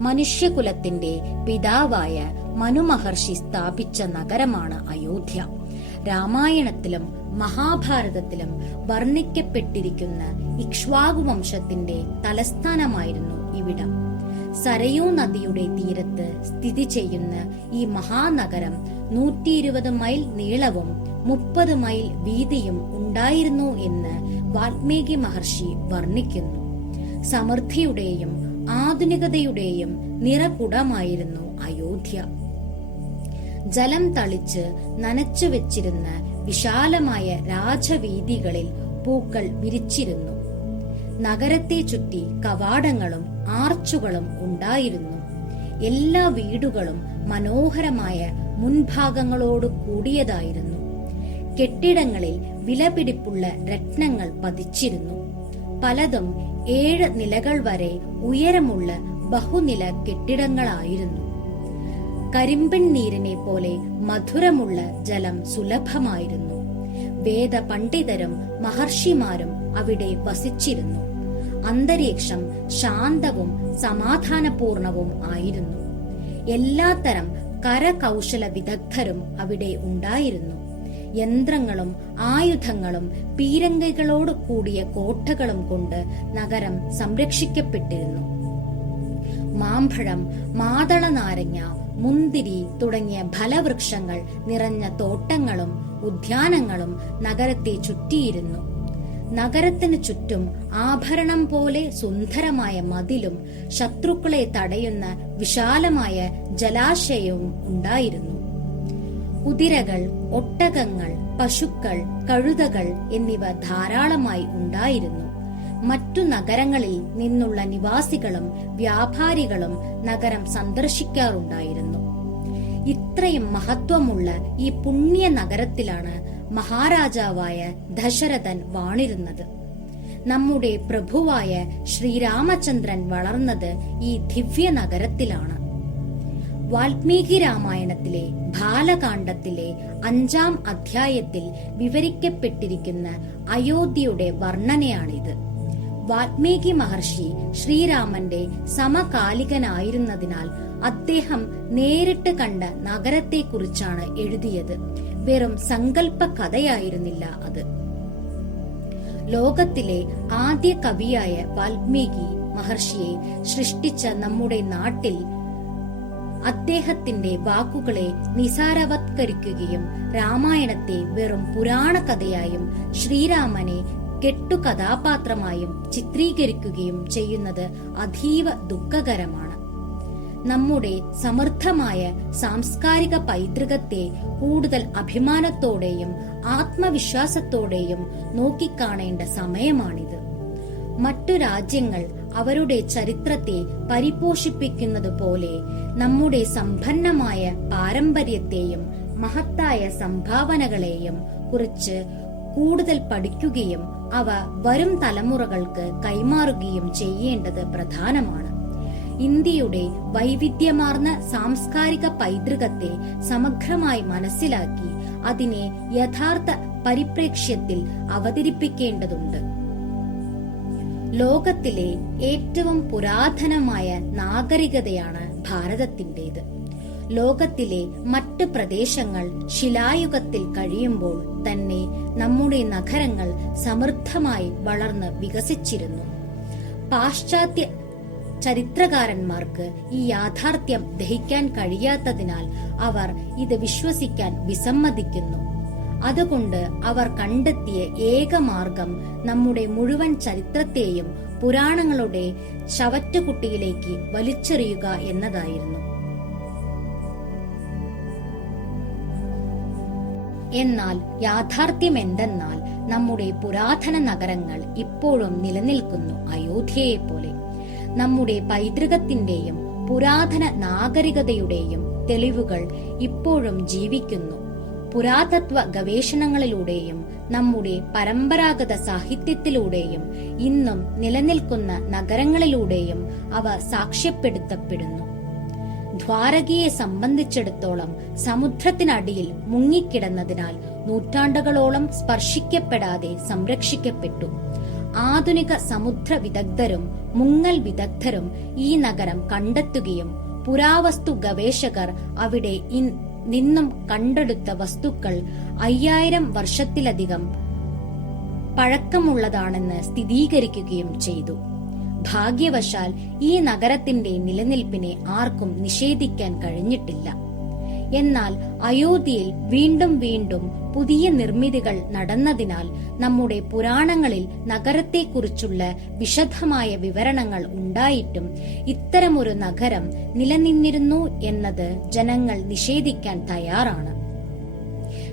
മനുഷ്യകുലത്തിന്റെ പിതാവായ മനുമഹർഷി സ്ഥാപിച്ച നഗരമാണ് അയോധ്യ. രാമായണത്തിലും മഹാഭാരതത്തിലും വർണിക്കപ്പെട്ടിരിക്കുന്ന ഇക്ഷ്വാകു വംശത്തിന്റെ തലസ്ഥാനമായിരുന്നു ഇവിടം. സരയൂ നദിയുടെ തീരത്ത് സ്ഥിതി ചെയ്യുന്ന ഈ മഹാനഗരം നൂറ്റി ഇരുപത് മൈൽ നീളവും മുപ്പത് മൈൽ വീതിയും ഉണ്ടായിരുന്നു എന്ന് വാൽമീകി മഹർഷി വർണിക്കുന്നു. സമൃദ്ധിയുടെയും ആധുനികതയുടെയും നിറകുടമായിരുന്നു അയോധ്യ. ജലം തളിച്ച് നനച്ചു വെച്ചിരുന്ന വിശാലമായ രാജവീതികളിൽ പൂക്കൾ വിരിച്ചിരുന്നു. നഗരത്തെ ചുറ്റി കവാടങ്ങളും ആർച്ചുകളും ഉണ്ടായിരുന്നു. എല്ലാ വീടുകളും മനോഹരമായ മുൻഭാഗങ്ങളോട് കൂടിയതായിരുന്നു. കെട്ടിടങ്ങളിൽ വിലപിടിപ്പുള്ള രത്നങ്ങൾ പതിച്ചിരുന്നു. പലതും ഏഴ് നിലകൾ വരെ ഉയരമുള്ള ബഹുനില കെട്ടിടങ്ങളായിരുന്നു. കരിമ്പൻ നീരിനെ പോലെ മധുരമുള്ള ജലം സുലഭമായിരുന്നു. വേദ പണ്ഡിതരും മഹർഷിമാരും അവിടെ വസിച്ചിരുന്നു. അന്തരീക്ഷം ശാന്തവും സമാധാനപൂർണവും ആയിരുന്നു. എല്ലാത്തരം കരകൗശല വിദഗ്ധരും അവിടെ ഉണ്ടായിരുന്നു. യന്ത്രങ്ങളും ആയുധങ്ങളും പീരങ്കികളോട് കൂടിയ കോട്ടകളും കൊണ്ട് നഗരം സംരക്ഷിക്കപ്പെട്ടിരുന്നു. മാമ്പഴം മാതള നാരങ്ങ മുന്തിരി തുടങ്ങിയ ഫലവൃക്ഷങ്ങൾ നിറഞ്ഞ തോട്ടങ്ങളും ഉദ്യാനങ്ങളും നഗരത്തെ ചുറ്റിയിരുന്നു. നഗരത്തിനു ചുറ്റും ആഭരണം പോലെ സുന്ദരമായ മതിലും ശത്രുക്കളെ തടയുന്ന വിശാലമായ ജലാശയവും ഉണ്ടായിരുന്നു. കുതിരകൾ ഒട്ടകങ്ങൾ പശുക്കൾ കഴുതകൾ എന്നിവ ധാരാളമായി ഉണ്ടായിരുന്നു. മറ്റു നഗരങ്ങളിൽ നിന്നുള്ള നിവാസികളും വ്യാപാരികളും നഗരം സന്ദർശിക്കാറുണ്ടായിരുന്നു. ഇത്രയും മഹത്വമുള്ള ഈ പുണ്യ നഗരത്തിലാണ് മഹാരാജാവായ ദശരഥൻ വാണിരുന്നത്. നമ്മുടെ പ്രഭുവായ ശ്രീരാമചന്ദ്രൻ വളർന്നത് ഈ ദിവ്യ നഗരത്തിലാണ് വാൽമീകി രാമായണത്തിലെ ബാലകാണ്ഡത്തിലെ അഞ്ചാം അധ്യായത്തിൽ വിവരിക്കപ്പെട്ടിരിക്കുന്ന അയോധ്യയുടെ വർണനയാണിത്. വാൽമീകി മഹർഷി ശ്രീരാമന്റെ സമകാലികനായിരുന്നതിനാൽ അദ്ദേഹം നേരിട്ട് കണ്ട നഗരത്തെക്കുറിച്ചാണ് എഴുതിയത്. വെറും സങ്കല്പ കഥയായിരുന്നില്ല അത്. ലോകത്തിലെ ആദ്യ കവിയായ വാൽമീകി മഹർഷിയെ സൃഷ്ടിച്ച നമ്മുടെ നാട്ടിൽ അദ്ദേഹത്തിന്റെ വാക്കുകളെ നിസാരവത്കരിക്കുകയും രാമായണത്തെ വെറും പുരാണ കഥയായും ശ്രീരാമനെ കെട്ടുകഥാപാത്രമായും ചിത്രീകരിക്കുകയും ചെയ്യുന്നത് അതീവ ദുഃഖകരമാണ്. നമ്മുടെ സമൃദ്ധമായ സാംസ്കാരിക പൈതൃകത്തെ കൂടുതൽ അഭിമാനത്തോടെയും ആത്മവിശ്വാസത്തോടെയും നോക്കിക്കാണേണ്ട സമയമാണിത്. മറ്റു രാജ്യങ്ങൾ അവരുടെ ചരിത്രത്തെ പരിപോഷിപ്പിക്കുന്നത് പോലെ നമ്മുടെ സമ്പന്നമായ പാരമ്പര്യത്തെയും മഹത്തായ സംഭാവനകളെയും കുറിച്ച് കൂടുതൽ പഠിക്കുകയും അവ വരും തലമുറകൾക്ക് കൈമാറുകയും ചെയ്യേണ്ടത് പ്രധാനമാണ്. ഇന്ത്യയുടെ വൈവിധ്യമാർന്ന സാംസ്കാരിക പൈതൃകത്തെ സമഗ്രമായി മനസ്സിലാക്കി അതിനെ യഥാർത്ഥ പരിപ്രേക്ഷ്യത്തിൽ അവതരിപ്പിക്കേണ്ടതുണ്ട്. ലോകത്തിലെ ഏറ്റവും പുരാതനമായ നാഗരികതയാണ് ഭാരതത്തിന്റേത് ലോകത്തിലെ മറ്റ് പ്രദേശങ്ങൾ ശിലായുഗത്തിൽ കഴിയുമ്പോൾ തന്നെ നമ്മുടെ നഗരങ്ങൾ സമൃദ്ധമായി വളർന്ന് വികസിച്ചിരുന്നു. പാശ്ചാത്യ ചരിത്രകാരന്മാർക്ക് ഈ യാഥാർത്ഥ്യം ദഹിക്കാൻ കഴിയാത്തതിനാൽ അവർ ഇത് വിശ്വസിക്കാൻ വിസമ്മതിക്കുന്നു. അതുകൊണ്ട് അവർ കണ്ടെത്തിയ ഏക മാർഗം നമ്മുടെ മുഴുവൻ ചരിത്രത്തെയും പുരാണങ്ങളുടെ ശവറ്റുകുട്ടിയിലേക്ക് വലിച്ചെറിയുക എന്നതായിരുന്നു. എന്നാൽ യാഥാർത്ഥ്യം എന്തെന്നാൽ നമ്മുടെ പുരാതന നഗരങ്ങൾ ഇപ്പോഴും നിലനിൽക്കുന്നു അയോധ്യയെ പോലെ നമ്മുടെ പൈതൃകത്തിന്റെയും പുരാതന നാഗരികതയുടെയും തെളിവുകൾ ഇപ്പോഴും ജീവിക്കുന്നു പുരാതത്വ ഗവേഷണങ്ങളിലൂടെയും നമ്മുടെ പരമ്പരാഗത സാഹിത്യത്തിലൂടെയും ഇന്നും നിലനിൽക്കുന്ന നഗരങ്ങളിലൂടെയും അവ സാക്ഷ്യപ്പെടുത്തപ്പെടുന്നു. ദ്വാരകയെ സംബന്ധിച്ചിടത്തോളം സമുദ്രത്തിനടിയിൽ മുങ്ങിക്കിടന്നതിനാൽ നൂറ്റാണ്ടുകളോളം സ്പർശിക്കപ്പെടാതെ സംരക്ഷിക്കപ്പെട്ടു. ആധുനിക സമുദ്ര വിദഗ്ധരും മുങ്ങൽ വിദഗ്ധരും ഈ നഗരം കണ്ടെത്തുകയും പുരാവസ്തു ഗവേഷകർ അവിടെ നിന്നും കണ്ടെടുത്ത വസ്തുക്കൾ അയ്യായിരം വർഷത്തിലധികം പഴക്കമുള്ളതാണെന്ന് സ്ഥിരീകരിക്കുകയും ചെയ്തു. ഭാഗ്യവശാൽ ഈ നഗരത്തിന്റെ നിലനിൽപ്പിനെ ആർക്കും നിഷേധിക്കാൻ കഴിഞ്ഞിട്ടില്ല. എന്നാൽ അയോധ്യയിൽ വീണ്ടും വീണ്ടും പുതിയ നിർമ്മിതികൾ നടന്നതിനാൽ നമ്മുടെ പുരാണങ്ങളിൽ നഗരത്തെക്കുറിച്ചുള്ള വിശദമായ വിവരണങ്ങൾ ഉണ്ടായിട്ടും ഇത്തരമൊരു നഗരം നിലനിന്നിരുന്നു എന്നത് ജനങ്ങൾ നിഷേധിക്കാൻ തയ്യാറാണ്.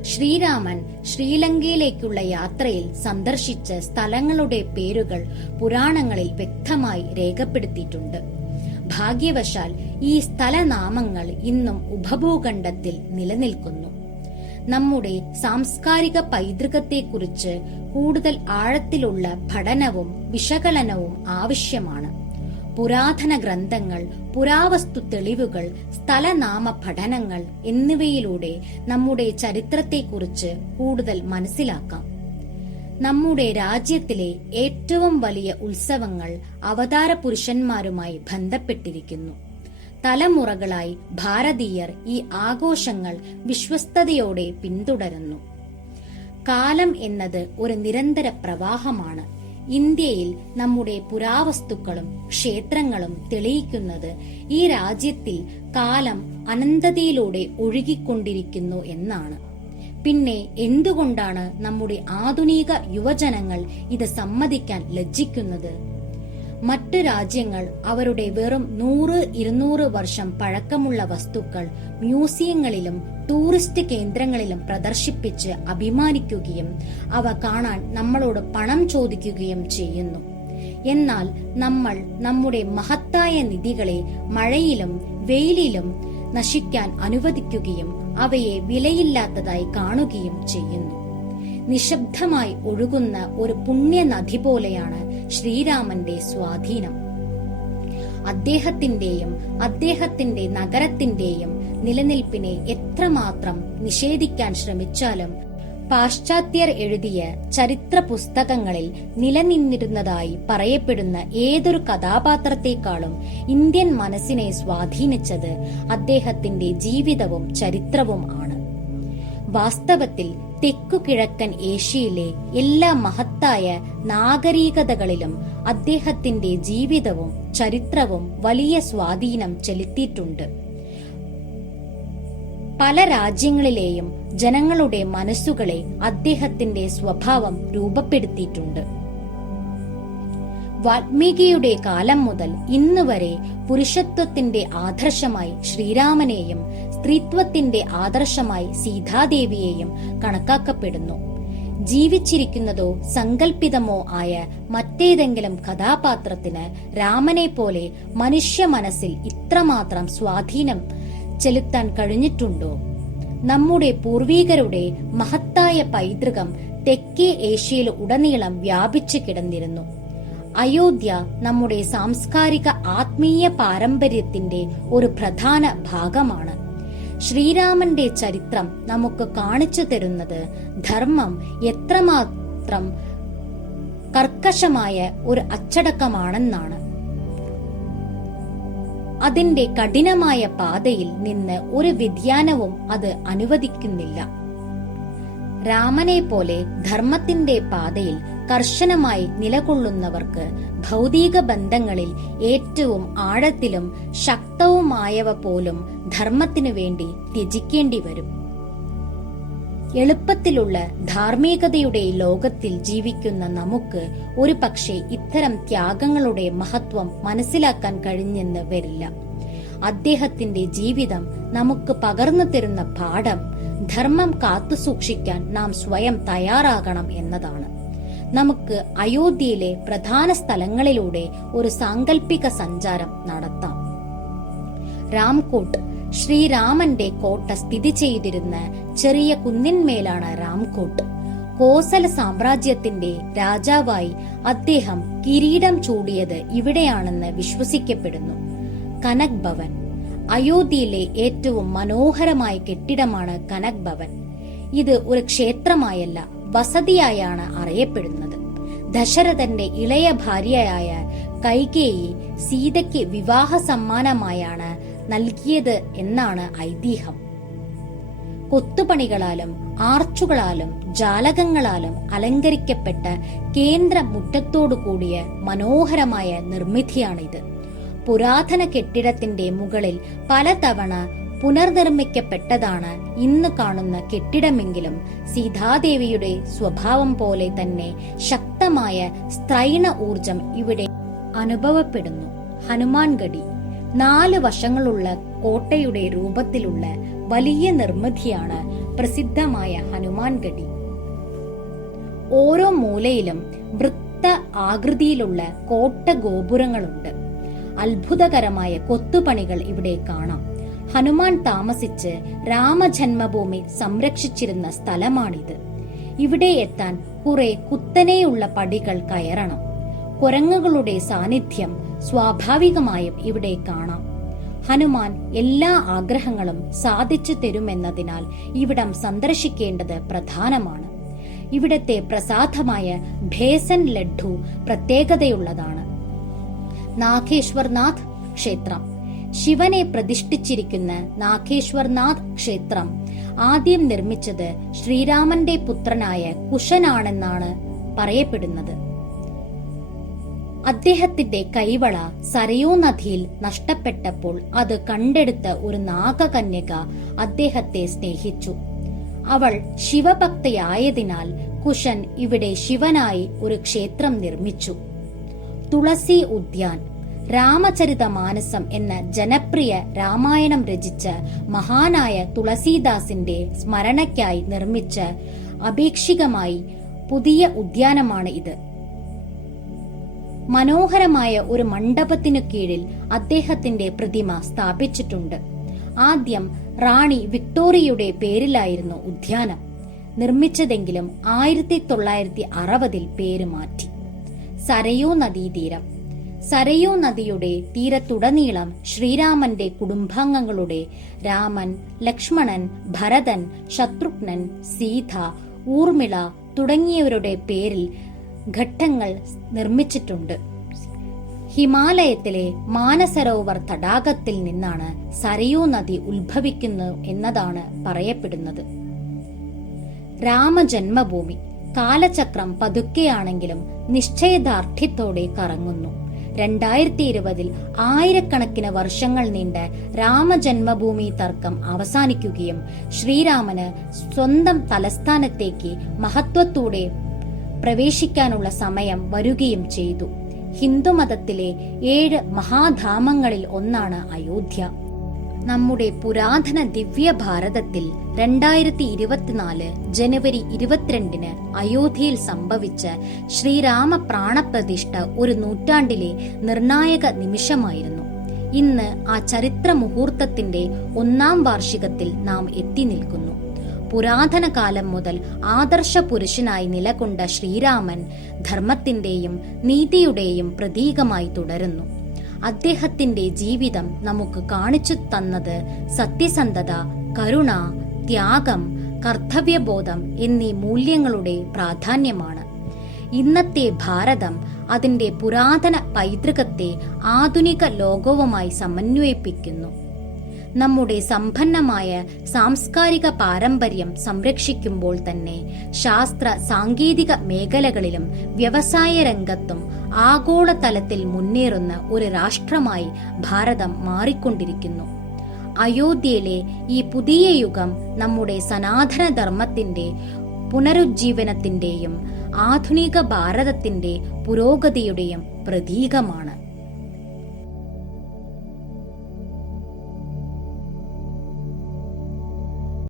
ശ്രീരാമൻ ശ്രീലങ്കയിലേക്കുള്ള യാത്രയിൽ സന്ദർശിച്ച സ്ഥലങ്ങളുടെ പേരുകൾ പുരാണങ്ങളിൽ വ്യക്തമായി രേഖപ്പെടുത്തിയിട്ടുണ്ട്. ഭാഗ്യവശാൽ ഈ സ്ഥലനാമങ്ങൾ ഇന്നും ഉപഭൂഖണ്ഡത്തിൽ നിലനിൽക്കുന്നു. നമ്മുടെ സാംസ്കാരിക പൈതൃകത്തെക്കുറിച്ച് കൂടുതൽ ആഴത്തിലുള്ള പഠനവും വിശകലനവും ആവശ്യമാണ്. പുരാതന ഗ്രന്ഥങ്ങൾ പുരാവസ്തു തെളിവുകൾ സ്ഥലനാമ പഠനങ്ങൾ എന്നിവയിലൂടെ നമ്മുടെ ചരിത്രത്തെക്കുറിച്ച് കൂടുതൽ മനസ്സിലാക്കാം. നമ്മുടെ രാജ്യത്തിലെ ഏറ്റവും വലിയ ഉത്സവങ്ങൾ അവതാര പുരുഷന്മാരുമായി ബന്ധപ്പെട്ടിരിക്കുന്നു. തലമുറകളായി ഭാരതീയർ ഈ ആഘോഷങ്ങൾ വിശ്വസ്തയോടെ പിന്തുടരുന്നു. കാലം എന്നത് ഒരു നിരന്തര പ്രവാഹമാണ്. ഇന്ത്യയിൽ നമ്മുടെ പുരാവസ്തുക്കളും ക്ഷേത്രങ്ങളും തെളിയിക്കുന്നത് ഈ രാജ്യത്തിൽ കാലം അനന്തതയിലൂടെ ഒഴുകിക്കൊണ്ടിരിക്കുന്നു എന്നാണ്. പിന്നെ എന്തുകൊണ്ടാണ് നമ്മുടെ ആധുനിക യുവജനങ്ങൾ ഇത് സമ്മതിക്കാൻ ലജ്ജിക്കുന്നത്? മറ്റു രാജ്യങ്ങൾ അവരുടെ വെറും നൂറ് ഇരുന്നൂറ് വർഷം പഴക്കമുള്ള വസ്തുക്കൾ മ്യൂസിയങ്ങളിലും ടൂറിസ്റ്റ് കേന്ദ്രങ്ങളിലും പ്രദർശിപ്പിച്ച് അഭിമാനിക്കുകയും അവ കാണാൻ നമ്മളോട് പണം ചോദിക്കുകയും ചെയ്യുന്നു. എന്നാൽ നമ്മൾ നമ്മുടെ മഹത്തായ നിധികളെ മഴയിലും വെയിലിലും നശിക്കാൻ അനുവദിക്കുകയും അവയെ വിലയില്ലാത്തതായി കാണുകയും ചെയ്യുന്നു. നിശബ്ദമായി ഒഴുകുന്ന ഒരു പുണ്യനദി പോലെയാണ് ശ്രീരാമന്റെ സ്വാധീനം. അദ്ദേഹത്തിന്റെയും അദ്ദേഹത്തിന്റെ നഗരത്തിന്റെയും നിലനിൽപ്പിനെ എത്രമാത്രം നിഷേധിക്കാൻ ശ്രമിച്ചാലും പാശ്ചാത്യർ എഴുതിയ ചരിത്ര പുസ്തകങ്ങളിൽ നിലനിന്നിരുന്നതായി പറയപ്പെടുന്ന ഏതൊരു കഥാപാത്രത്തെക്കാളും ഇന്ത്യൻ മനസ്സിനെ സ്വാധീനിച്ചത് അദ്ദേഹത്തിന്റെ ജീവിതവും ചരിത്രവും ആണ്. വാസ്തവത്തിൽ തെക്കുകിഴക്കൻ ഏഷ്യയിലെ എല്ലാ മഹത്തായ നാഗരികതകളിലും അദ്ദേഹത്തിന്റെ ജീവിതവും ചരിത്രവും വലിയ സ്വാധീനം ചെലുത്തിയിട്ടുണ്ട്. പല രാജ്യങ്ങളിലെയും ജനങ്ങളുടെ മനസ്സുകളെ അദ്ദേഹത്തിന്റെ സ്വഭാവം രൂപപ്പെടുത്തിയിട്ടുണ്ട്. വാൽമീകിയുടെ കാലം മുതൽ ഇന്ന് വരെ പുരുഷത്വത്തിന്റെ ആദർശമായി ശ്രീരാമനെയും സ്ത്രീത്വത്തിന്റെ ആദർശമായി സീതാദേവിയെയും കണക്കാക്കപ്പെടുന്നു. ജീവിച്ചിരിക്കുന്നതോ സങ്കല്പിതമോ ആയ മറ്റേതെങ്കിലും കഥാപാത്രത്തിന് രാമനെ പോലെ മനുഷ്യ മനസ്സിൽ ഇത്രമാത്രം സ്വാധീനം ചെലുത്താൻ കഴിഞ്ഞിട്ടുണ്ടോ? നമ്മുടെ പൂർവീകരുടെ മഹത്തായ പൈതൃകം തെക്കേ ഏഷ്യയിൽ ഉടനീളം വ്യാപിച്ചു കിടന്നിരുന്നു. അയോധ്യ നമ്മുടെ സാംസ്കാരിക ആത്മീയ പാരമ്പര്യത്തിന്റെ ഒരു പ്രധാന ഭാഗമാണ്. ശ്രീരാമന്റെ ചരിത്രം നമുക്ക് കാണിച്ചു തരുന്നത് ധർമ്മം എത്രമാത്രം കർക്കശമായ ഒരു അച്ചടക്കമാണെന്നാണ്. അതിന്റെ കഠിനമായ പാതയിൽ നിന്ന് ഒരു വ്യതിയാനവും അത് അനുവദിക്കുന്നില്ല. രാമനെ പോലെ ധർമ്മത്തിന്റെ പാതയിൽ കർശനമായി നിലകൊള്ളുന്നവർക്ക് ഭൗതിക ബന്ധങ്ങളിൽ ഏറ്റവും ആഴത്തിലും ശക്തവുമായവ പോലും ധർമ്മത്തിനു വേണ്ടി ത്യജിക്കേണ്ടി വരും. എളുപ്പത്തിലുള്ള ധാർമ്മികതയുടെ ലോകത്തിൽ ജീവിക്കുന്ന നമുക്ക് ഒരു പക്ഷേ ഇത്തരം ത്യാഗങ്ങളുടെ മഹത്വം മനസ്സിലാക്കാൻ കഴിഞ്ഞെന്ന് വരില്ല. അദ്ദേഹത്തിന്റെ ജീവിതം നമുക്ക് പകർന്നു തരുന്ന പാഠം ധർമ്മം കാത്തുസൂക്ഷിക്കാൻ നാം സ്വയം തയ്യാറാകണം എന്നതാണ്. നമുക്ക് അയോധ്യയിലെ പ്രധാന സ്ഥലങ്ങളിലൂടെ ഒരു സാങ്കല്പിക സഞ്ചാരം നടത്താം. രാംകോട്ട് ശ്രീരാമന്റെ കോട്ട സ്ഥിതി ചെയ്തിരുന്ന ചെറിയ കുന്നിന്മേലാണ് രാംകോട്ട്. കോസല സാമ്രാജ്യത്തിന്റെ രാജാവായി അദ്ദേഹം കിരീടം ചൂടിയത് ഇവിടെയാണെന്ന് വിശ്വസിക്കപ്പെടുന്നു. കനക് ഭവൻ. അയോധ്യയിലെ ഏറ്റവും മനോഹരമായ കെട്ടിടമാണ് കനക് ഭവൻ. ഇത് ഒരു ക്ഷേത്രമായല്ല വസതിയായാണ് അറിയപ്പെടുന്നത്. ദശരഥന്റെ ഇളയ ഭാര്യയായ കൈകേയി സീതയ്ക്ക് വിവാഹ സമ്മാനമായാണ് നൽകിയത് എന്നാണ് ഐതിഹ്യം. കൊത്തുപണികളാലും ആർച്ചുകളാലും ജാലകങ്ങളാലും അലങ്കരിക്കപ്പെട്ട കേന്ദ്ര മുറ്റത്തോടു കൂടിയ മനോഹരമായ നിർമ്മിതിയാണിത്. പുരാതന കെട്ടിടത്തിന്റെ മുകളിൽ പലതവണ പുനർനിർമ്മിക്കപ്പെട്ടതാണ് ഇന്ന് കാണുന്ന കെട്ടിടമെങ്കിലും സീതാദേവിയുടെ സ്വഭാവം പോലെ തന്നെ ശക്തമായ സ്ത്രൈണ ഊർജം ഇവിടെ അനുഭവപ്പെടുന്നു. ഹനുമാൻഗഡി നാല് വശങ്ങളുള്ള കോട്ടയുടെ രൂപത്തിലുള്ള വലിയ നിർമ്മിതിയാണ് പ്രസിദ്ധമായ ഹനുമാൻഗഡി ഓരോ മൂലയിലും വൃത്ത ആകൃതിയിലുള്ള കോട്ട ഗോപുരങ്ങളുണ്ട് അത്ഭുതകരമായ കൊത്തുപണികൾ ഇവിടെ കാണാം. ഹനുമാൻ താമസിച്ച് രാമജന്മഭൂമി സംരക്ഷിച്ചിരുന്ന സ്ഥലമാണിത്. ഇവിടെ എത്താൻ കുറെ കുത്തനെയുള്ള പടികൾ കയറണം. കുരങ്ങുകളുടെ സാന്നിധ്യം സ്വാഭാവികമായും ഇവിടെ കാണാം. ഹനുമാൻ എല്ലാ ആഗ്രഹങ്ങളും സാധിച്ചു തരുമെന്നതിനാൽ ഇവിടം സന്ദർശിക്കേണ്ടത് പ്രധാനമാണ്. ഇവിടത്തെ പ്രസാദമായ ഭേസൻ ലഡ്ഡു പ്രത്യേകതയുള്ളതാണ്. നാഗേശ്വർനാഥ് ക്ഷേത്രം. ശിവനെ പ്രതിഷ്ഠിച്ചിരിക്കുന്ന നാഗേശ്വർനാഥ് ക്ഷേത്രം ആദ്യം നിർമ്മിച്ചത് ശ്രീരാമന്റെ പുത്രനായ കുശനാണെന്നാണ് പറയപ്പെടുന്നത്. അദ്ദേഹത്തിന്റെ കൈവള സരയൂ നദിയിൽ നഷ്ടപ്പെട്ടപ്പോൾ അത് കണ്ടെടുത്ത ഒരു നാഗകന്യക അദ്ദേഹത്തെ സ്നേഹിച്ചു. അവൾ ശിവഭക്തയായതിനാൽ കുശൻ ഇവിടെ ശിവനായി ഒരു ക്ഷേത്രം നിർമ്മിച്ചു. തുളസി ഉദ്യാൻ രാമചരിത മാനസം എന്ന ജനപ്രിയ രാമായണം രചിച്ച മഹാനായ തുളസീദാസിന്റെ സ്മരണയ്ക്കായി നിർമ്മിച്ച അപേക്ഷികമായി പുതിയ ഉദ്യാനമാണ് ഇത് മനോഹരമായ ഒരു മണ്ഡപത്തിനു കീഴിൽ അദ്ദേഹത്തിന്റെ പ്രതിമ സ്ഥാപിച്ചിട്ടുണ്ട്. ആദ്യം റാണി വിക്ടോറിയയുടെ പേരിലായിരുന്നു ഉദ്യാനം. നിർമ്മിച്ചതെങ്കിലും ആയിരത്തി തൊള്ളായിരത്തി അറുപതിൽ പേര് മാറ്റി. സരയൂ നദീതീരം സരയോ നദിയുടെ തീരത്തുടനീളം ശ്രീരാമന്റെ കുടുംബാംഗങ്ങളുടെ രാമൻ ലക്ഷ്മണൻ ഭരതൻ ശത്രുഘ്നൻ സീത ഊർമിള തുടങ്ങിയവരുടെ പേരിൽ ഘട്ടങ്ങൾ നിർമ്മിച്ചിട്ടുണ്ട്. ഹിമാലയത്തിലെ മാനസരോവർ തടാകത്തിൽ നിന്നാണ് സരയൂ നദി ഉത്ഭവിക്കുന്നത് എന്നതാണ് പറയപ്പെടുന്നത്. രാമജന്മഭൂമി കാലചക്രം പതുക്കെയാണെങ്കിലും നിശ്ചയദാർഢ്യത്തോടെ കറങ്ങുന്നു. രണ്ടായിരത്തി ഇരുപതിൽ ആയിരക്കണക്കിന് വർഷങ്ങൾ നീണ്ട രാമജന്മഭൂമി തർക്കം അവസാനിക്കുകയും ശ്രീരാമന് സ്വന്തം തലസ്ഥാനത്തേക്ക് മഹത്വത്തോടെ പ്രവേശിക്കാനുള്ള സമയം വരികയും ചെയ്തു. ഹിന്ദുമതത്തിലെ ഏഴ് മഹാധാമങ്ങളിൽ ഒന്നാണ് അയോധ്യ. നമ്മുടെ പുരാതന ദിവ്യ ഭാരതത്തിൽ രണ്ടായിരത്തി ഇരുപത്തിനാല് ജനുവരി ഇരുപത്തിരണ്ടിന് അയോധ്യയിൽ സംഭവിച്ച ശ്രീരാമ പ്രാണപ്രതിഷ്ഠ ഒരു നൂറ്റാണ്ടിലെ നിർണായക നിമിഷമായിരുന്നു. ഇന്ന് ആ ചരിത്ര മുഹൂർത്തത്തിന്റെ ഒന്നാം വാർഷികത്തിൽ നാം എത്തി നിൽക്കുന്നു. പുരാതന കാലം മുതൽ ആദർശ പുരുഷനായി നിലകൊണ്ട ശ്രീരാമൻ ധർമ്മത്തിന്റെയും നീതിയുടെയും പ്രതീകമായി തുടരുന്നു. അദ്ദേഹത്തിന്റെ ജീവിതം നമുക്ക് കാണിച്ചു തന്നത് സത്യസന്ധത കരുണ ത്യാഗം കർത്തവ്യബോധം എന്നീ മൂല്യങ്ങളുടെ പ്രാധാന്യമാണ്. ഇന്നത്തെ ഭാരതം അതിന്റെ പുരാതന പൈതൃകത്തെ ആധുനിക ലോകവുമായി സമന്വയിപ്പിക്കുന്നു. നമ്മുടെ സമ്പന്നമായ സാംസ്കാരിക പാരമ്പര്യം സംരക്ഷിക്കുമ്പോൾ തന്നെ ശാസ്ത്ര സാങ്കേതിക മേഖലകളിലും വ്യവസായ രംഗത്തും ആഗോളതലത്തിൽ മുന്നേറുന്ന ഒരു രാഷ്ട്രമായി ഭാരതം മാറിക്കൊണ്ടിരിക്കുന്നു. അയോധ്യയിലെ ഈ പുതിയ യുഗം നമ്മുടെ സനാതനധർമ്മത്തിന്റെ പുനരുജ്ജീവനത്തിന്റെയും ആധുനിക ഭാരതത്തിന്റെ പുരോഗതിയുടെയും പ്രതീകമാണ്.